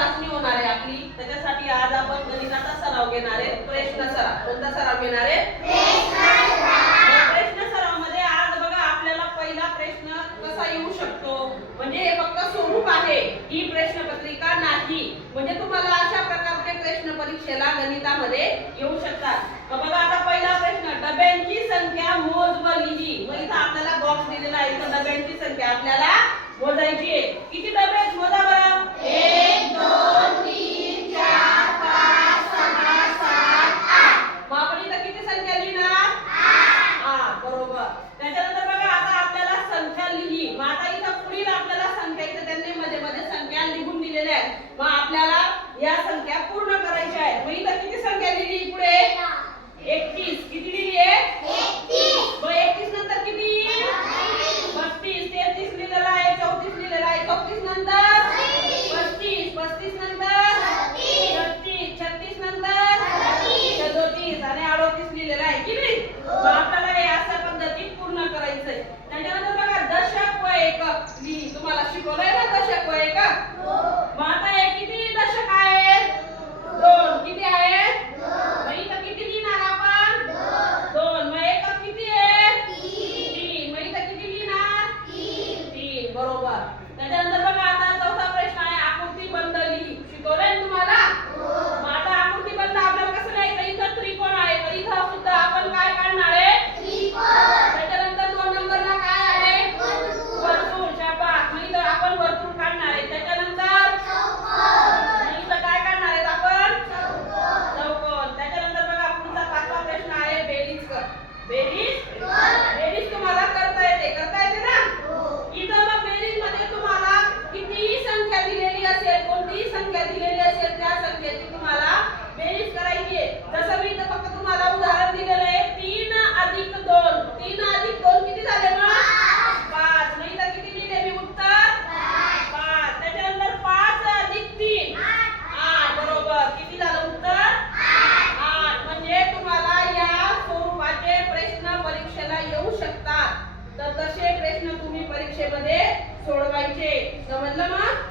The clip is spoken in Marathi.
चाचणी होणार आहे आपली. त्याच्यासाठी आज आपण गणिताचा सराव घेणार आहे. प्रश्न सराव. कोणता सराव घेणार आहे? प्रश्न सराव मध्ये आज बघा आपल्याला पहिला प्रश्न कसा येऊ शकतो, म्हणजे हे फक्त स्वरूप आहे, ही प्रश्नपत्रिका नाही. म्हणजे तुम्हाला अशा प्रकारचे प्रश्न परीक्षेला गणितामध्ये येऊ शकतात. बघा आता पहिला प्रश्न, डब्यांची संख्या मोज व लिही. मग इथं आपल्याला बॉक्स दिलेला आहे, इथं डब्यांची संख्या आपल्याला मोजायची आहे. किती डबे आहेत मोजा बरं? 1 2 3 4 5 6 7 8. मग आपण इथं किती संख्या लिहिणार? 8. बरोबर. त्याच्यानंतर बघा आता आपल्याला संख्या लिही. मग आता इथं पुढील आपल्याला संख्या, इथं त्यांनी मध्ये मध्ये संख्या लिहून दिलेल्या आहेत. मग आपल्याला या संख्या पूर्ण करायच्या आहेत. मग इथं किती संख्या लिहिली पुढे? 31. किती लिहिली आहे? 31. मग 31 नंतर किती? 32. 33 लिहिलेला आहे, 34 लिहिलेला आहे. 34 नंतर 35. 35 नंतर 36. 36 नंतर 37 आणि 38 लिहिलेला आहे की नाही? मग आपल्याला हे अशा पद्धतीत पूर्ण करायचंय. त्याच्यानंतर बघा दशक व एकक लिही. तुम्हाला शिकवलंय ना दशक व एकक? मग आता हे किती दशक आहेत? 2. किती आहेत? मग इथं किती लिहिणार आपण? 2. मग एकक किती आहे? 3. मग इथं किती लिहिणार? 3. बरोबर. त्याच्यानंतर बघा आता चौथा प्रश्न आहे, आकृतीबंध लिही. शिकवलंय ना तुम्हाला? मग आता आकृतीबंध आपल्याला कसं लिहायचं? इथं त्रिकोण आहे, तर इथं सुद्धा आपण काय काढणार आहे? त्रिकोण. त्याच्यानंतर 2 नंबरला काय आहे? वर्तुळ. शाबास. मग इथं आपण वर्तुळ काढणार आहे. त्याच्यानंतर चौकोन. इथं काय काढणार आहेत आपण? चौकोन. त्याच्यानंतर बघा पुढचा 5वा प्रश्न आहे, बेरीज कर. बेरीज तुम्हाला करता येते ना? इथं मग बेरीज मध्ये तुम्हाला कितीही संख्या दिलेली असेल, कोणतीही संख्या दिलेली असेल, त्या संख्येची तुम्हाला बेरीज करायची आहे. जसं मी इथं फक्त तुम्हाला उदाहरण दिलेलं आहे, 3 अधिक 2. 3 अधिक 2 किती झाले मग? 5. मग इथं किती लिहिले मी उत्तर? 5. त्याच्यानंतर 5 अधिक 3 8. बरोबर. किती झालं उत्तर? 8. म्हणजे तुम्हाला या स्वरूपाचे प्रश्न परीक्षेला येऊ शकतात. तर तसे प्रश्न तुम्ही परीक्षेमध्ये सोडवायचे. समजलं मग?